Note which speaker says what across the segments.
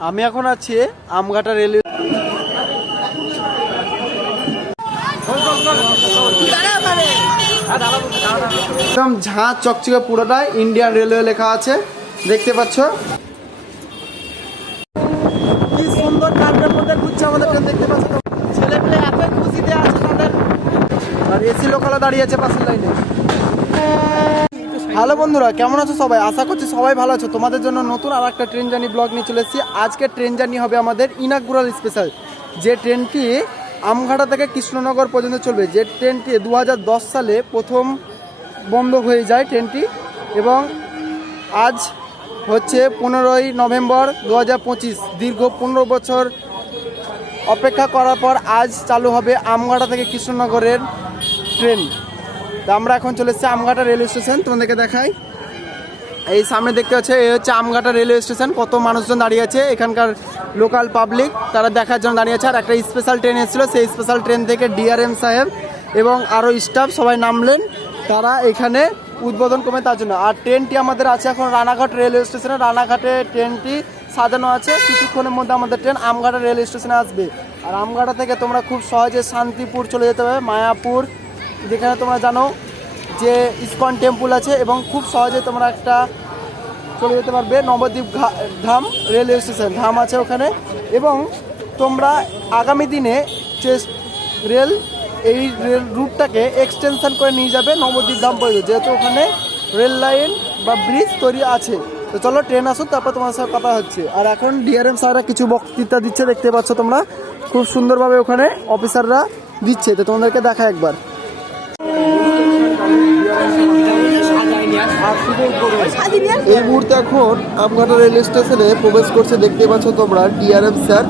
Speaker 1: আমি এখন আছি আমঘাটা রেলওয়ে একদম ঝাঁ চকচকে পুরোটাই ইন্ডিয়ান রেলওয়ে লেখা আছে। দেখতে পাচ্ছ? কি সুন্দর মধ্যে ঘুরছে আমাদের ট্রেন, দেখতে এত খুশিতে আছে তাদের। আর এসি লোকালও দাঁড়িয়ে আছে পাশের লাইনে। হ্যালো বন্ধুরা, কেমন আছো সবাই? আশা করছি সবাই ভালো আছো। তোমাদের জন্য নতুন আর একটা ট্রেন জার্নি ব্লগ নিয়ে চলে এসেছি। আজকে ট্রেন জার্নি হবে আমাদের ইনাগুরাল স্পেশাল। যে ট্রেনটি আমঘাটা থেকে কৃষ্ণনগর পর্যন্ত চলবে। যে ট্রেনটি দু হাজার দশ সালে প্রথম বন্ধ হয়ে যায় ট্রেনটি এবং আজ হচ্ছে পনেরোই নভেম্বর দু হাজার পঁচিশ। দীর্ঘ পনেরো বছর অপেক্ষা করার পর আজ চালু হবে আমঘাটা থেকে কৃষ্ণনগরের ট্রেন। তো আমরা এখন চলে এসেছি আমঘাটা রেলওয়ে স্টেশন তোমাদেরকে দেখাই। এই সামনে দেখতে পাচ্ছে, এই হচ্ছে আমঘাটা রেলওয়ে স্টেশন কত মানুষজন দাঁড়িয়ে আছে। এখানকার লোকাল পাবলিক তারা দেখার জন্য দাঁড়িয়ে আছে। আর একটা স্পেশাল ট্রেন এসেছিল, সেই স্পেশাল ট্রেন থেকে ডিআরএম সাহেব এবং আরও স্টাফ সবাই নামলেন। তারা এখানে উদ্বোধন কমে তার জন্য। আর ট্রেনটি আমাদের আছে এখন রানাঘাট রেলওয়ে স্টেশনে রানাঘাটে ট্রেনটি সাজানো আছে। কিছুক্ষণের মধ্যে আমাদের ট্রেন আমঘাটা রেলওয়ে স্টেশনে আসবে। আর আমঘাটা থেকে তোমরা খুব সহজে শান্তিপুর চলে যেতে হবে মায়াপুর যেখানে তোমরা জানো যে ইসকন টেম্পল আছে এবং খুব সহজে তোমরা একটা চলে যেতে পারবে নবদ্বীপ ধাম রেলওয়ে স্টেশন, ধাম আছে ওখানে। এবং তোমরা আগামী দিনে চেস রেল, এই রেল রুটটাকে এক্সটেনশন করে নিয়ে যাবে নবদ্বীপ ধাম পর্যন্ত, যেহেতু ওখানে রেল লাইন বা ব্রিজ তৈরি আছে। তো চলো ট্রেন আসুন তারপর তোমার সাথে কথা হচ্ছে। আর এখন ডিআরএম স্যাররা কিছু বক্তৃতা দিচ্ছে, দেখতে পাচ্ছ তোমরা। খুব সুন্দরভাবে ওখানে অফিসাররা দিচ্ছে। তো তোমাদেরকে দেখা একবার। এই মুহূর্তে এখন আমঘাটা রেল স্টেশনে প্রবেশ করছে, দেখতে পাচ্ছ তোমরা ডিআরএম স্যার।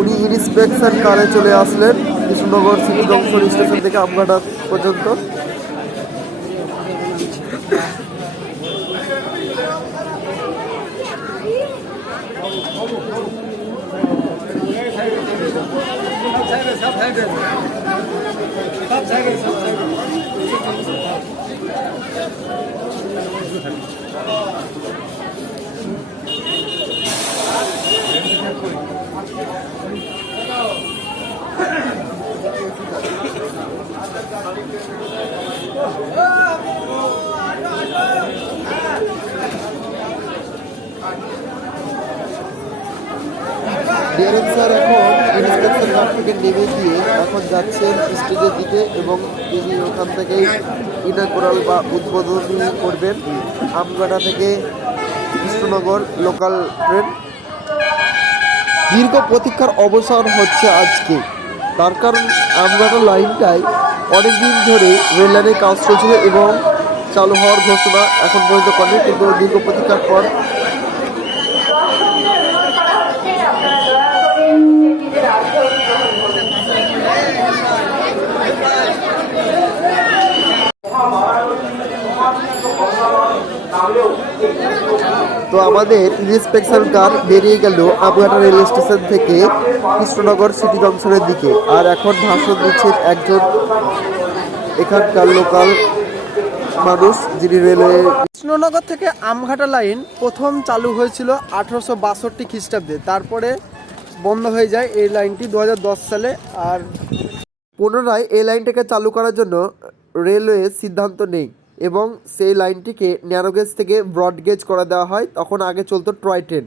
Speaker 1: উনি ইন্সপেকশন কারে চলে আসলেন, কৃষ্ণনগর সিটি জংশন স্টেশন থেকে আমঘাটা পর্যন্ত। ডিআরএম স্যার, এখন ইন্সপেকশন ঘাট থেকে নেমে গিয়ে এখন যাচ্ছেন স্টেজের দিকে এবং তিনি ওখান থেকেই ইনাকোরাল বা উদ্বোধনী করবেন আমগাড়া থেকে কৃষ্ণনগর লোকাল ট্রেন দীর্ঘ প্রতীক্ষার অবসান হচ্ছে আজকে। তার কারণ আমগাড়া লাইনটাই অনেকদিন ধরে রেল লাইনের কাজ চলছিল এবং চালু হওয়ার ঘোষণা এখন পর্যন্ত করেনি, কিন্তু দীর্ঘ প্রতীক্ষার পর তো আমাদের ইন্সপেকশন কার বেরিয়ে গেল আমঘাটা রেল স্টেশন থেকে কৃষ্ণনগর সিটি জংশনের দিকে। আর এখন ভাষণ দিচ্ছেন একজন এখানকার লোকাল মানুষ যিনি রেলওয়ে কৃষ্ণনগর থেকে আমঘাটা লাইন প্রথম চালু হয়েছিল আঠারোশো বাষট্টি খ্রিস্টাব্দে। তারপরে বন্ধ হয়ে যায় এই লাইনটি দুহাজার দশ সালে। আর পুনরায় এই লাইনটাকে চালু করার জন্য রেলওয়ে সিদ্ধান্ত নেই। এবং সেই লাইনটিকে ন্যারোগেজ থেকে ব্রডগেজ করে দেওয়া হয়, তখন আগে চলতো টয় ট্রেন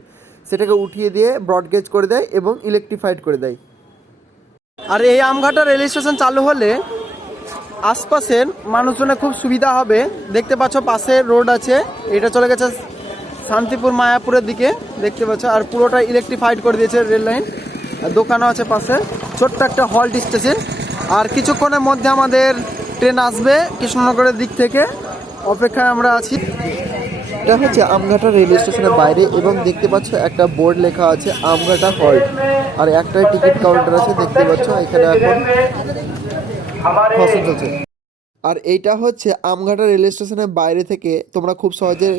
Speaker 1: সেটাকে উঠিয়ে দিয়ে ব্রডগেজ করে দেয় এবং ইলেকট্রিফাইড করে দেয়। আর এই আমঘাটা রেল স্টেশন চালু হলে আশপাশের মানুষজনের খুব সুবিধা হবে। দেখতে পাচ্ছ পাশে রোড আছে, এটা চলে গেছে শান্তিপুর মায়াপুরের দিকে, দেখতে পাচ্ছ। আর পুরোটা ইলেকট্রিফাইড করে দিয়েছে রেল লাইন দোকানও আছে পাশে। ছোট্ট একটা হল্ট স্টেশন আর কিছুক্ষণের মধ্যে আমাদের ট্রেন আসবে কৃষ্ণনগরের দিক থেকে। অপেক্ষায় আমরা আছি। এটা হচ্ছে আমঘাটা রেল স্টেশনের বাইরে এবং দেখতে পাচ্ছ একটা বোর্ড লেখা আছে, আমঘাটা হল্ট আর একটাই টিকিট কাউন্টার আছে, দেখতে পাচ্ছ এখানে এখন ফসল চলছে। আর এইটা হচ্ছে আমঘাটা রেল স্টেশনের বাইরে থেকে তোমরা খুব সহজে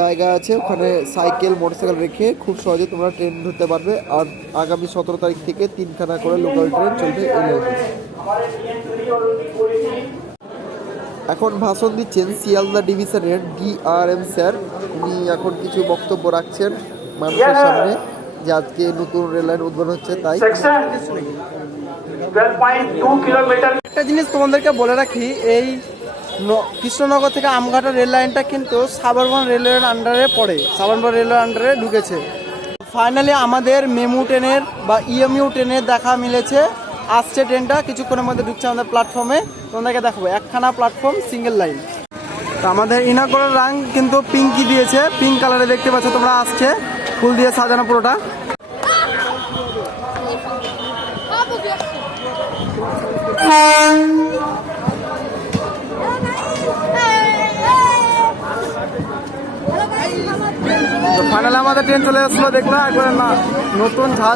Speaker 1: জায়গা আছে, ওখানে সাইকেল, মোটরসাইকেল রেখে খুব সহজে তোমরা ট্রেন ধরতে পারবে। আর আগামী সতেরো তারিখ থেকে তিনখানা করে লোকাল ট্রেন চলবে এই এখন ভাষণ দিচ্ছেন শিয়ালদা ডিভিশনের ডিআরএম স্যার। উনি এখন কিছু বক্তব্য রাখছেন মানুষের সামনে
Speaker 2: যে আজকে নতুন রেল লাইন উদ্বোধন হচ্ছে তাই।
Speaker 3: Section 12.2 kilometer
Speaker 1: একটা জিনিস তোমাদেরকে বলে রাখি এই কৃষ্ণনগর থেকে আমঘাটা রেল লাইনটা কিন্তু সাবারবন রেলওয়ের আন্ডারে পড়ে সাবারবন রেলওয়ের আন্ডারে ঢুকেছে। ফাইনালি আমাদের মেমু ট্রেনের বা ইএমইউ ট্রেনের দেখা মিলেছে। আসছে ট্রেনটা, কিছুক্ষণের মধ্যে ঢুকছে আমাদের প্ল্যাটফর্মে তোমাদেরকে দেখাবো, একখানা প্ল্যাটফর্ম সিঙ্গেল লাইন তো আমাদের ইনাগোড়ার রং কিন্তু পিঙ্কি দিয়েছে পিঙ্ক কালারে দেখতে পাচ্ছ তোমরা আসছে। ফুল দিয়ে সাজানো পুরোটা। ফাইনালি আমাদের ট্রেন চলে আসলো দেখলাম একবার না, নতুন ঝা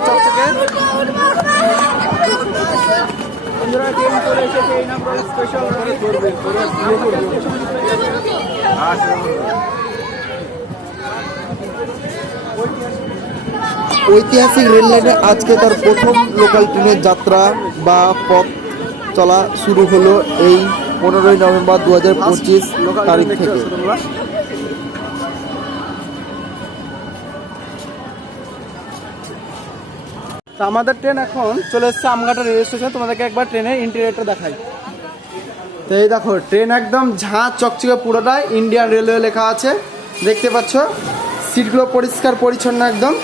Speaker 2: ঐতিহাসিক রেল লাইনে আজকে তার প্রথম লোকাল ট্রেনের যাত্রা বা পথ চলা শুরু হলো এই পনেরোই নভেম্বর দু তারিখ থেকে।
Speaker 1: তা আমাদের ট্রেন এখন চলে এসছে আমঘাটা রেল স্টেশন তোমাদেরকে একবার ট্রেনের ইন্টেরিয়রটা দেখাই। তো এই দেখো, ট্রেন একদম ঝাঁ চকচকে পুরোটাই ইন্ডিয়ান রেলওয়ে লেখা আছে। দেখতে পাচ্ছ? সিটগুলো পরিষ্কার, পরিচ্ছন্ন একদম।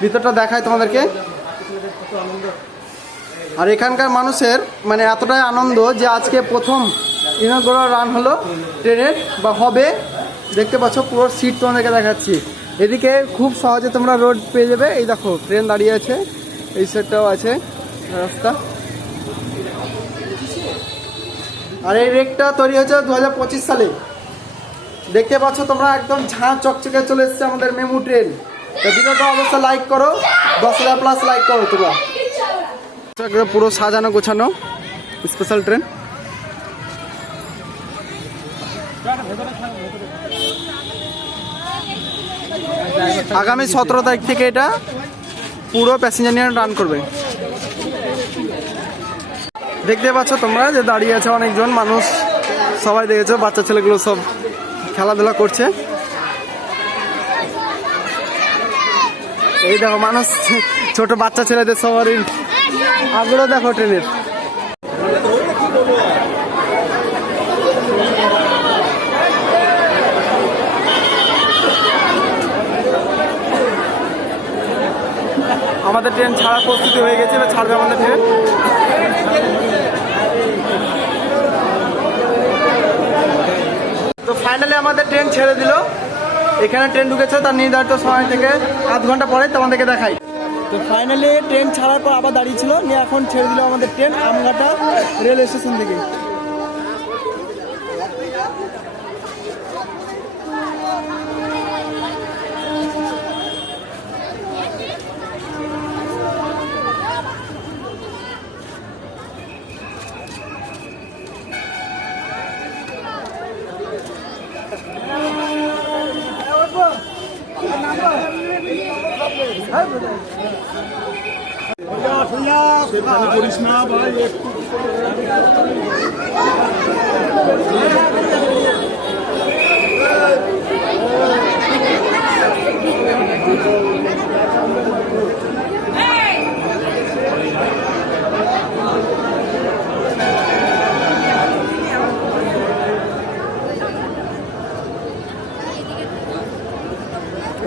Speaker 1: ভিতরটা দেখায় তোমাদেরকে। আর এখানকার মানুষের মানে এতটাই আনন্দ যে আজকে প্রথম ইনগ্রাল রান হলো ট্রেনের, বা হবে। দেখতে পাচ্ছ, পুরো সিট তোমাদেরকে দেখাচ্ছি। এদিকে খুব সহজে তোমরা রোড পেয়ে যাবে। এই দেখো, ট্রেন দাঁড়িয়ে আছে। এই সাইডটাও আছে, রাস্তা। আর এই রেকটা তৈরি হয়েছে দু সালে। দেখতে পাচ্ছ তোমরা একদম ঝাঁ চকচকে চলে এসছে আমাদের মেমু ট্রেন। ভিডিওটা অবশ্যই লাইক করো, দশ হাজার প্লাস লাইক করো তোমরা। পুরো সাজানো গোছানো স্পেশাল ট্রেন আগামী সতেরো তারিখ থেকে এটা পুরো প্যাসেঞ্জার নিয়ে রান করবে। দেখতে পাচ্ছ তোমরা যে দাঁড়িয়ে আছে অনেকজন মানুষ। সবাই দেখেছ, বাচ্চা ছেলেগুলো সব খেলাধুলা করছে। এই দেখো মানুষ, ছোট বাচ্চা ছেলেদের সবারই আগ্রহ দেখো ট্রেনের। আমাদের ট্রেন ছাড়ার প্রস্তুতি হয়ে গেছে, এবার ছাড়বে আমাদের ট্রেন। তো ফাইনালি আমাদের ট্রেন ছেড়ে দিল। এখানে ট্রেন ঢুকেছে তার নির্ধারিত সময় থেকে আধ ঘণ্টা পরে তোমাদেরকে দেখাই। তো ফাইনালি ট্রেন ছাড়ার পর আবার দাঁড়িয়ে ছিল, নিয়ে এখন ছেড়ে দিল আমাদের ট্রেন আমঘাটা রেল স্টেশন থেকে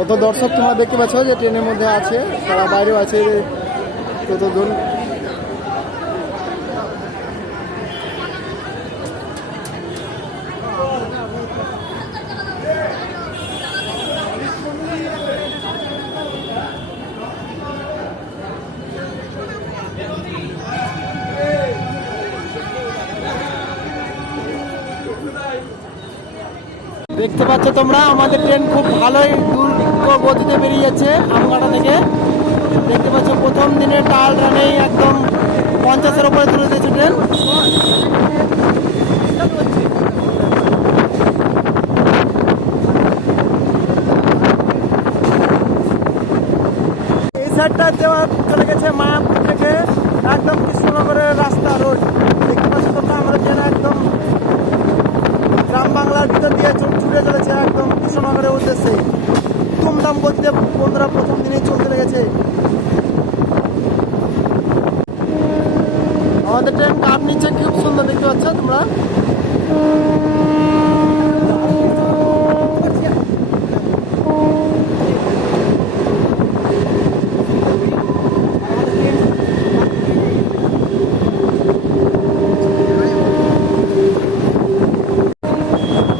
Speaker 1: কত দর্শক তোমরা দেখতে পাচ্ছ যে ট্রেনের মধ্যে আছে, তারা বাইরেও আছে কতজন দেখতে পাচ্ছ তোমরা, আমাদের ট্রেন খুব ভালোই দ্রুত গতিতে বেরিয়ে যাচ্ছে আমগাটা থেকে। দেখতে পাচ্ছ প্রথম দিনের টাল রানেই একদম পঞ্চাশের উপরে তুলে দিয়েছে ট্রেন। এই সাইডটা দেওয়া চলে গেছে থেকে একদম রাস্তা রোড। ট্রেন একদম ভিতর দিয়ে চলেছে একদম কৃষ্ণনগরের উদ্দেশ্যে। দুমদাম করতে বন্ধুরা প্রথম দিনে চলতে লেগেছে। আমাদের ট্রেন কাপ নিচে খুব সুন্দর দেখতে পাচ্ছ তোমরা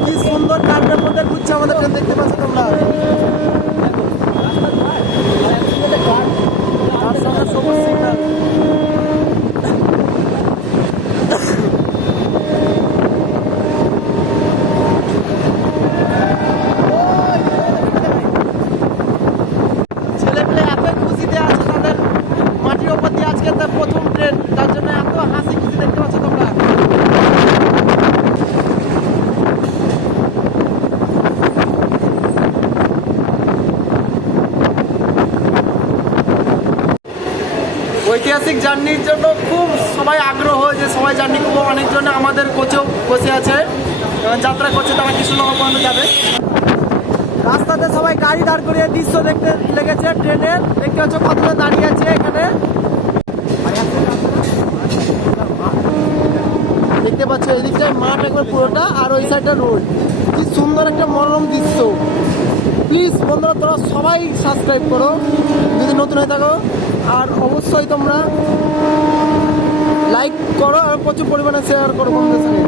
Speaker 1: কি সুন্দর কার্পের মধ্যে ঘুরছে আমাদের ট্রেন দেখতে পাচ্ছ তোমরা তার সঙ্গে সবুজ সিগন্যাল ছেলেপেলে এত খুশিতে আছে তাদের মাটির ওপর দিয়ে আজকে তার প্রথম ট্রেন তার জন্য এত হাসি খুশি দেখতে পাচ্ছ তোমরা ঐতিহাসিক জার্নির জন্য খুব সবাই আগ্রহ যে সবাই জার্নি করব। অনেকজন আমাদের কোচেও বসে আছে। যাত্রা করছে তারা কৃষ্ণনগর পর্যন্ত যাবে। রাস্তাতে সবাই গাড়ি দাঁড় করিয়ে দৃশ্য দেখতে লেগেছে ট্রেনের দেখতে হচ্ছে কতজন দাঁড়িয়ে আছে এখানে। দেখতে পাচ্ছ এই দিকটায় মাঠ একবার পুরোটা, আর ওই সাইডটা রোড কি সুন্দর একটা মনোরম দৃশ্য। প্লিজ বন্ধুরা তোমরা সবাই সাবস্ক্রাইব করো। নতুন হয়ে থাকো। আর অবশ্যই তোমরা লাইক করো আর প্রচুর পরিমাণে শেয়ার করো বন্ধুদের সঙ্গে।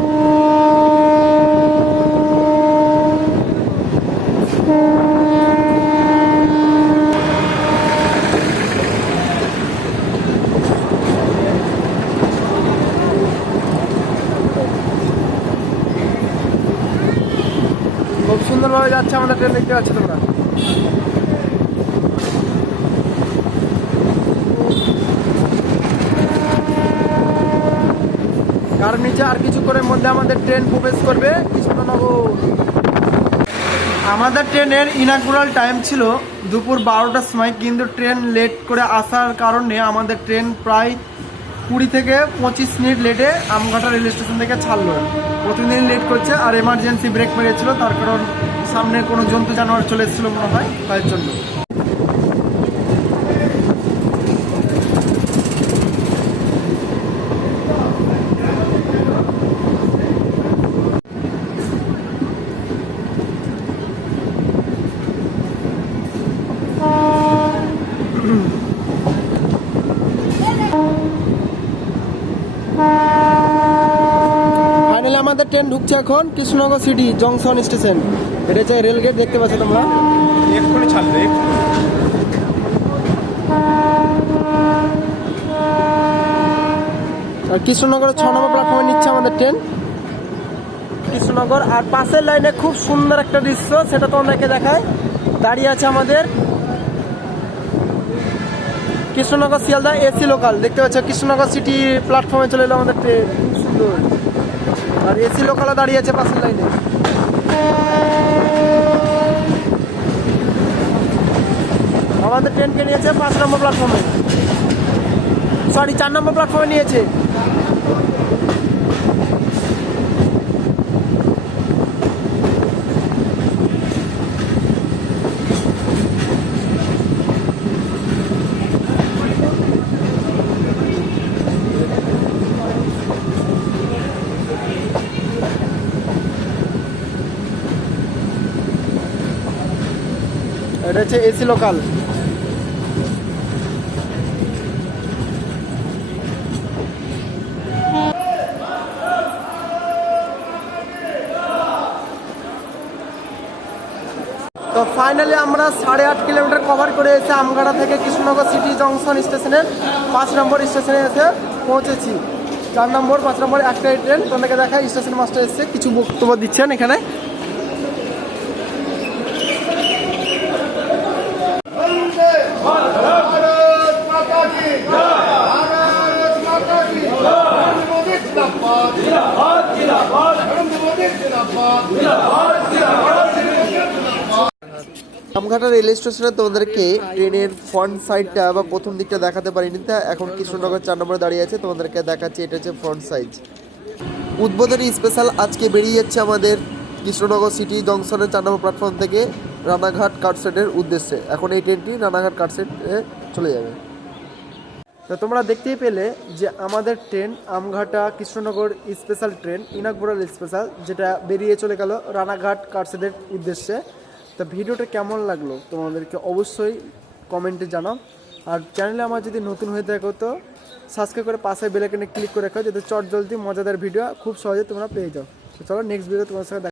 Speaker 1: খুব সুন্দরভাবে যাচ্ছে আমাদের ট্রেন দেখতে পাচ্ছি তোমরা? কার নিচে আর কিছু করে মধ্যে আমাদের ট্রেন প্রবেশ করবে। আমাদের ট্রেনের ইনাগুরাল টাইম ছিল দুপুর বারোটার সময়, কিন্তু ট্রেন লেট করে আসার কারণে আমাদের ট্রেন প্রায় কুড়ি থেকে পঁচিশ মিনিট লেটে আমঘাটা রেল স্টেশন থেকে ছাড়লো। প্রতিদিন লেট করছে আর এমার্জেন্সি ব্রেক মেরেছিল, তার কারণ সামনে কোনো জন্তু জানোয়ার চলে এসেছিল মনে হয় তার জন্য ফাইনালি আমাদের ট্রেন ঢুকছে এখন কৃষ্ণনগর সিটি জংশন স্টেশন। এটা হচ্ছে রেল গেট দেখতে পাচ্ছ তোমরা?
Speaker 3: এক্ষুনি ছাড়বে
Speaker 1: আর কৃষ্ণনগরের ছ নম্বর প্ল্যাটফর্মে নিচ্ছে আমাদের ট্রেন। কৃষ্ণনগর আর পাশের লাইনে খুব সুন্দর একটা দৃশ্য সেটা তোমাদেরকে দেখায় দাঁড়িয়ে আছে আমাদের কৃষ্ণনগর শিয়ালদা এসি লোকাল দেখতে পাচ্ছ কৃষ্ণনগর সিটি প্ল্যাটফর্মে চলে এলো আমাদের ট্রেন। খুব সুন্দর। আর এসি লোকালও দাঁড়িয়ে আছে পাশের লাইনে আমাদের ট্রেনকে নিয়েছে পাঁচ নম্বর প্ল্যাটফর্মে সরি চার নম্বর প্ল্যাটফর্মে নিয়েছে। এটা হচ্ছে এসি লোকাল তো ফাইনালি আমরা সাড়ে আট কিলোমিটার কভার করে এসে আমগাড়া থেকে কৃষ্ণনগর সিটি জংশন স্টেশনে পাঁচ নম্বর স্টেশনে এসে পৌঁছেছি। চার নম্বর, পাঁচ নম্বর, একটাই ট্রেন তোমাদেরকে দেখায় স্টেশন মাস্টার এসে কিছু বক্তব্য দিচ্ছেন এখানে।
Speaker 2: রেল স্টেশনে তোমাদেরকে ট্রেনের ফ্রন্ট সাইডটা বা প্রথম দিকটা দেখাতে পারিনি। তা এখন কৃষ্ণনগর চার নম্বরে দাঁড়িয়ে আছে, তোমাদেরকে দেখাচ্ছি এটা হচ্ছে ফ্রন্ট সাইজ উদ্বোধনী স্পেশাল আজকে বেরিয়ে যাচ্ছে আমাদের কৃষ্ণনগর সিটি জংশনের চার নম্বর প্ল্যাটফর্ম থেকে রানাঘাট কাটসেটের উদ্দেশ্যে। এখন এই ট্রেনটি রানাঘাট কাটসেটে চলে যাবে।
Speaker 1: তো তোমরা দেখতেই পেলে যে আমাদের train Amghata Krishnanagar special train ইনাকপুরাল special যেটা বেরিয়ে চলে গেল রানাঘাট কার্সেদের উদ্দেশ্যে। তো ভিডিওটা কেমন লাগল তোমাদেরকে অবশ্যই কমেন্টে জানাও। আর চ্যানেলে আমার যদি নতুন হয়ে থাকো তো সাবস্ক্রাইব করে পাশে বেলাইকনে ক্লিক করে রাখো যাতে চট জলদি মজাদার ভিডিও খুব সহজে তোমরা পেয়ে যাও। তো চলো নেক্সট ভিডিও তোমার সাথে